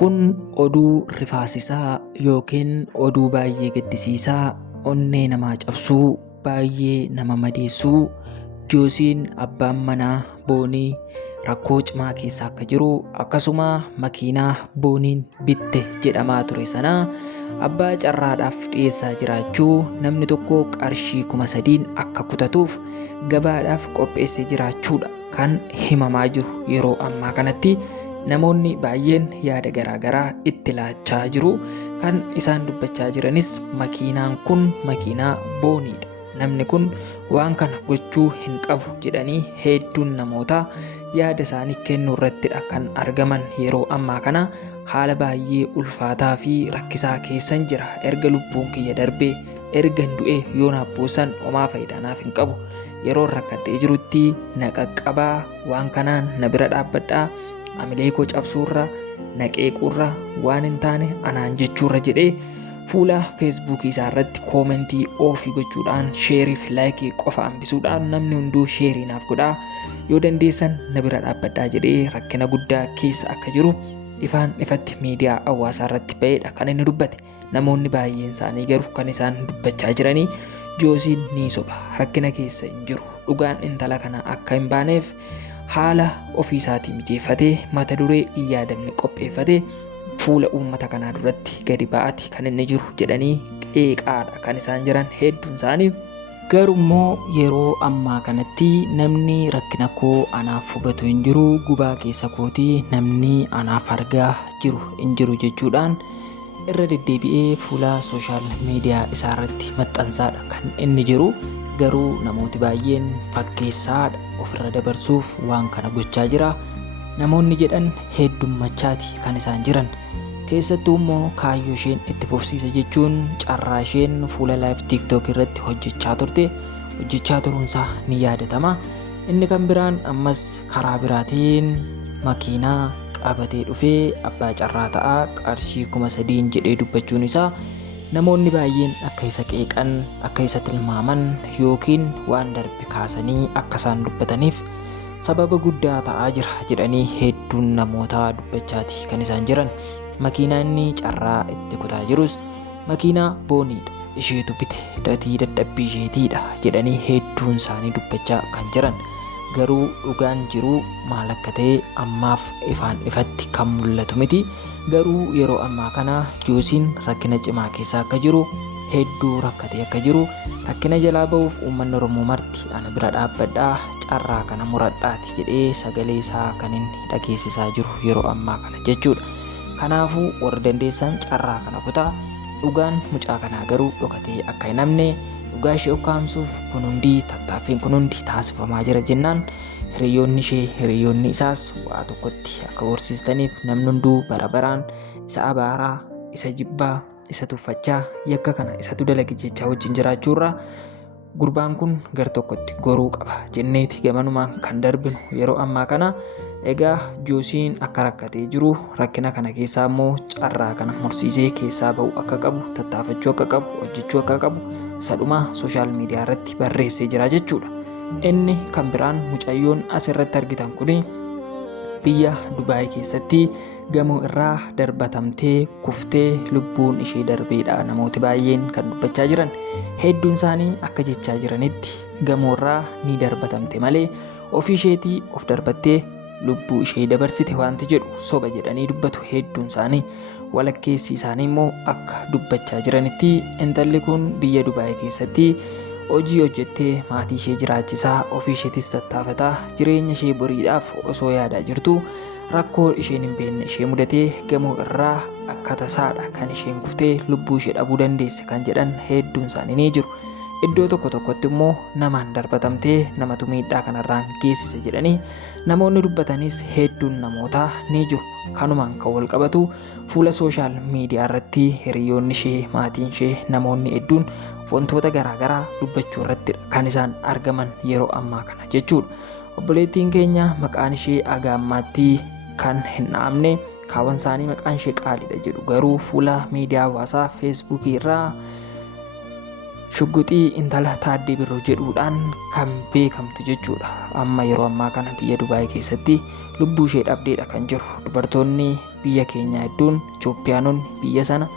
Kun oduu rifaasisaa yookiin oduu baay'ee gaddisiisaa, onnee namaa cabsuu, baay'ee nama madeessuu, Joosiin abbaan manaa Boonii rakkoo cimaa keessa akka jiru, akkasuma makiinaa Booniin bitte jedhamaa ture sanaa abbaa carraadhaaf dhiyeessaa jiraachuu, namni tokko qarshii 3,000 akka kutatuuf gabaadhaaf qopheessee jiraachuudha kan himamaa jiru. Yeroo ammaa kanatti namoonni baay'een yaada garaagaraa itti laachaa jiru. Kan isaan dubbachaa jiranis makiinaan kun makiinaa Booniidha. Namni kun waan kana gochuu hin qabu jedhanii hedduun namoota yaada isaanii kennuu irrattidha kan argaman. Yeroo ammaa kana haala baay'ee ulfaataa fi rakkisaa keessan jira. Erga lubbuun kiyya darbee ergan du'ee yoo naaf buusan homaa faayidaa naaf hin qabu. Yeroo rakkadhee jirutti na qaqqabaa, waan kanaan na bira dhaabbadhaa, amilee koo cabsuurra, na qeequurra, waan hin taane anaan jechuurra jedhee fuula feesbuukii isaa irratti koomentii ofii gochuudhaan sheerii fi laayikii qofa hambisuudhaan namni hunduu sheerii naaf godhaa, yoo dandeessan na bira dhaabbadhaa jedhee rakkina guddaa keessa akka jiru ifaan ifatti miidiyaa hawaasaa irratti ba'eedha kan inni dubbate. Namoonni baay'een isaanii garuu kan isaan dubbachaa jiranii Joosiin ni soba, rakkina keessa hin jiru, dhugaan intala kana akka hin baaneef haala ofii isaatii mijeeffatee mata duree hin yaadamne qopheeffatee fuula uummata kanaa duratti gadi ba'ati kan inni jiru jedhanii qeeqaadha kan isaan jiran hedduun isaanii. Garummoo yeroo ammaa kanatti namni rakkina koo anaaf hubatu hin jiru, gubaa keessa kootii namni anaaf argaa jiru hin jiru jechuudhaan irra deddeebi'ee fuula sooshaal miidiyaa isaa irratti maxxansaadha kan inni jiru. Garuu namooti baay'een fakkeessaadha ofirra dabarsuuf waan kana gochaa jira. Namoonni jedhan heddummachaati kan isaan jiran. Keessattuu immoo kaayyoo isheen itti fufsiisa jechuun carraa isheen fuula laayif tiiktook irratti hojjechaa turuunsaa ni yaadatama. Inni kan biraan ammas karaa biraatiin makiinaa qabatee dhufee abbaa carraa ta'aa qarshii 3,000 jedhee dubbachuun isaa namoonni baay'een akka isa qeeqan, akka isa tilmaaman yookiin waan darbe kaasanii akka isaan dubbataniif sababa guddaa ta'aa jira jedhanii hedduun namoota dubbachaati kan isaan jiran. Makiinaa inni carraa itti kutaa jirus makiinaa Booniidha, isheetu bite, gatii dadhabbii isheetiidha jedhanii hedduun isaanii dubbachaa kan jiran. Garuu dhugaan jiru maal akka ta'e ammaaf ifaan ifatti kan mul'atu miti. Garuu yeroo ammaa kana Joosiin rakkina cimaa keessa akka jiru, hedduu rakkatee akka jiru, rakkina jalaa ba'uuf uummanni Oromoo marti ana bira dhaabbadhaa, carraa kana muradhaati jedhee sagalee isaa kan inni dhageessisaa jiru yeroo ammaa kana jechuudha. Kanaafuu warri dandeessan carraa kana kutaa. Dhugaan mucaa kanaa garuu dhokatee akka hin hamne, dhugaa ishee ukkaamsuuf kun hundi tattaaffiin kun hundi taasifamaa jira jennaan hiriyoonni ishee hiriyoonni isaas waa tokkotti akka horsiistaniif namni hunduu bara baraan isa abaaraa, isa jibbaa, isa tuffachaa yakka kana isatu dalage jechaa wajjin jiraachuurra gurbaan kun gar tokkotti goruu qaba jenneeti gamanumaan kan darbinu yeroo ammaa kana. Egaa Joosiin akka rakkatee jiru, rakkina kana keessaa immoo carraa kana mursiisee keessaa ba'uu akka qabu, tattaafachuu akka qabu, hojjechuu akka qabu sadhuma sooshaal miidiyaa irratti barreessee jira jechuudha. Inni kan biraan mucayyoon asirratti argitan kun biyya Dubaay keessatti gamoo irraa darbatamtee kuftee lubbuun ishee darbeedha namooti baay'een kan dubbachaa jiran. Hedduun isaanii akka jechaa jiranitti gamoo irraa ni darbatamte malee ofii isheetii of darbattee lubbuu ishee dabarsite wanti jedhu soba jedhanii dubbatu hedduun isaanii. Walakkeessi isaanii immoo akka dubbachaa jiranitti intalli kun biyya Dubaay keessatti hojii hojjettee maatii ishee jiraachisaa, ofii isheetis tattaafataa, jireenya ishee boriidhaaf osoo yaadaa jirtu rakkoo isheen hin beekne ishee mudatee gamoo irraa akka tasaadha kan isheen kuftee lubbuu ishee dhabuu dandeesse kan jedhan hedduun isaanii ni jiru. Iddoo tokko tokkotti immoo namaan darbatamtee namatu miidhaa kanarraan geessisa jedhanii namoonni dubbatanis hedduun namootaa ni jiru. Kanumaan kan wal qabatu fuula sooshaal miidiyaa irratti hiriyoonni ishee, maatiin ishee, namoonni hedduun wantoota garaagaraa dubbachuu irratti kan isaan argaman yeroo ammaa kana jechuudha. Obboleettiin keenya maqaan ishee aga ammaatti kan hin dhaamne, kaawwan isaanii maqaan ishee qaaliidha jedhu garuu fuula miidiyaa hawaasaa feesbuukii irraa Shugguxii intala Taaddee Birruu jedhuudhaan kan beekamtu jechuudha. Amma yeroo ammaa kana biyya Dubaay keessatti lubbuu ishee dhabdeedha kan jiru. Dubartoonni biyya keenyaa hedduun Itoophiyaanonni biyya sana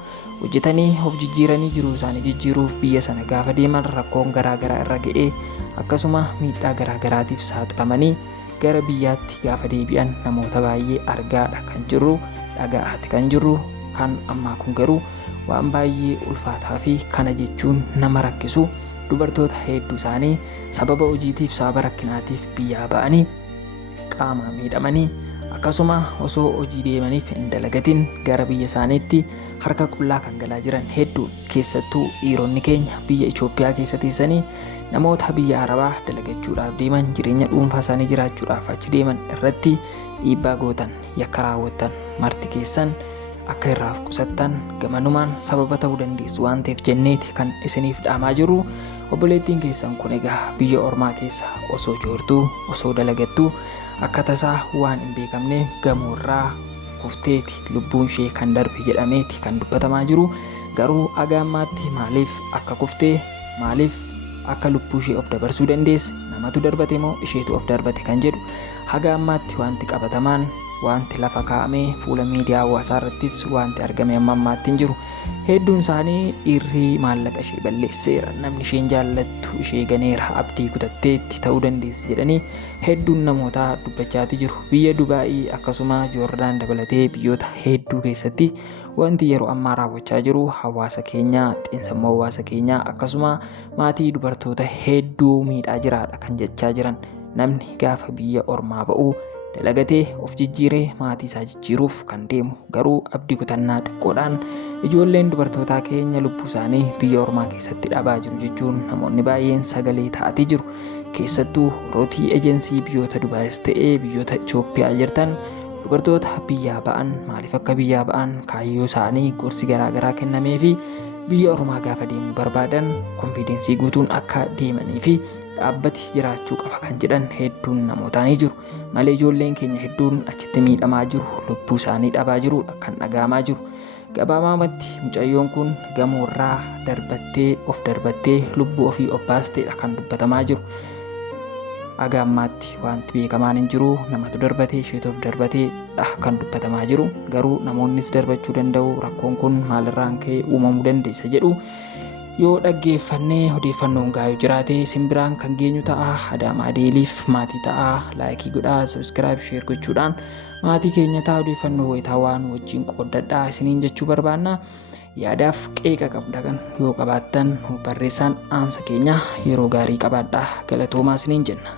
hojjetanii of jijjiiranii jiruu isaanii jijjiiruuf biyya sana gaafa deeman rakkoon garaagaraa irra ga'ee akkasuma miidhaa garaagaraatiif saaxilamanii gara biyyaatti gaafa deebi'an namoota baay'ee argaadha kan jirru, dhaga'aati kan jirru. Kan ammaa kun garuu waan baay'ee ulfaataa fi kana jechuun nama rakkisu. Dubartoota hedduu isaanii sababa hojiitiif sababa rakkinaatiif biyyaa ba'anii qaamaan miidhamanii akkasuma osoo hojii deemaniif hin dalagatin gara biyya isaaniitti harka qullaa kan galaa jiran hedduu, keessattuu dhiironni keenya biyya Itoophiyaa keessa teessanii namoota biyya Arabaa dalagachuudhaaf deeman, jireenya dhuunfaa isaanii jiraachuudhaaf achi deeman irratti dhiibbaa gootan, yakka raawwattan marti keessan akka irraaf qusattan gamanumaan sababa ta'uu dandeessu waan ta'eef jenneeti kan isiniif dhaamaa jirru. Obboleettiin keessan kun egaa biyya ormaa keessa osoo joortuu osoo dalagattuu akka tasaa waan hin beekamne gamoorraa kufteeti lubbuun ishee kan darbe jedhameeti kan dubbatamaa jiru. Garuu agaammaatti maaliif akka kuftee, maaliif akka lubbuu ishee of dabarsuu dandeesse, namatu darbate moo isheetu of darbate kan jedhu haga ammaatti wanti qabatamaan, wanti lafa kaa'amee fuula miidiyaa hawaasaa irrattis wanti argame amma ammaatti hin jiru. Hedduun isaanii dhiirri maallaqa ishee balleesseera, namni isheen jaallattu ishee ganeera, abdii kutatteetti ta'uu dandeessi jedhanii hedduun namootaa dubbachaati jiru. Biyya Dubaayii akkasuma Joordaan dabalatee biyyoota hedduu keessatti wanti yeroo ammaa raawwachaa jiru hawaasa keenyaa, xiinsammuu hawaasa keenyaa akkasuma maatii dubartoota hedduu miidhaa jiraadha kan jechaa jiran. Namni gaafa biyya ormaa ba'u dalagatee of jijjiiree maatii isaa jijjiiruuf kan deemu garuu abdii kutannaa xiqqoodhaan ijoolleen dubartootaa keenya lubbuu isaanii biyya ormaa keessatti dhabaa jiru jechuun namoonni baay'een sagalee ta'atii jiru. Keessattuu rootii ejensii biyyoota Dubaayis ta'ee biyyoota Itoophiyaa jirtan dubartoota biyyaa ba'an maaliif akka biyyaa ba'an kaayyoo isaanii gorsi garaagaraa kennamee fi biyya ormaa gaafa deemu barbaadan konfiidensii guutuun akka deemanii fi dhaabbati jiraachuu qaba kan jedhan hedduun namootaanii jiru. Malee ijoolleen keenya hedduun achitti miidhamaa jiru, lubbuu isaanii dhabaa jirudha kan dhaga'amaa jiru. Gabaabumatti mucayyoon kun gamoorraa of darbattee lubbuu ofii obbaasteedha kan dubbatamaa jiru. Haga ammaatti wanti beekamaan hin jiru, namatu darbatee isheetu of darbateedha kan dubbatamaa jiru. Garuu namoonnis darbachuu danda'u, rakkoon kun maalirraan ka'ee uumamuu dandeessa jedhu yoo dhaggeeffannee odeeffannoon gaayuu jiraate simbiraan kan geenyu ta'a. Adaamaa Deeliif maatii ta'a. Laayikii godhaa, sabskiraayib, sheer gochuudhaan maatii keenya ta'a. Odeeffannoo wayitaa waan wajjin qooddadhaa isiniin jechuu barbaanna. Yaadaaf qeeqa qabdan yoo qabaattan barreessaan dhaamsa keenya yeroo gaarii qabaadhaa. Galatoomaa isiniin jenna.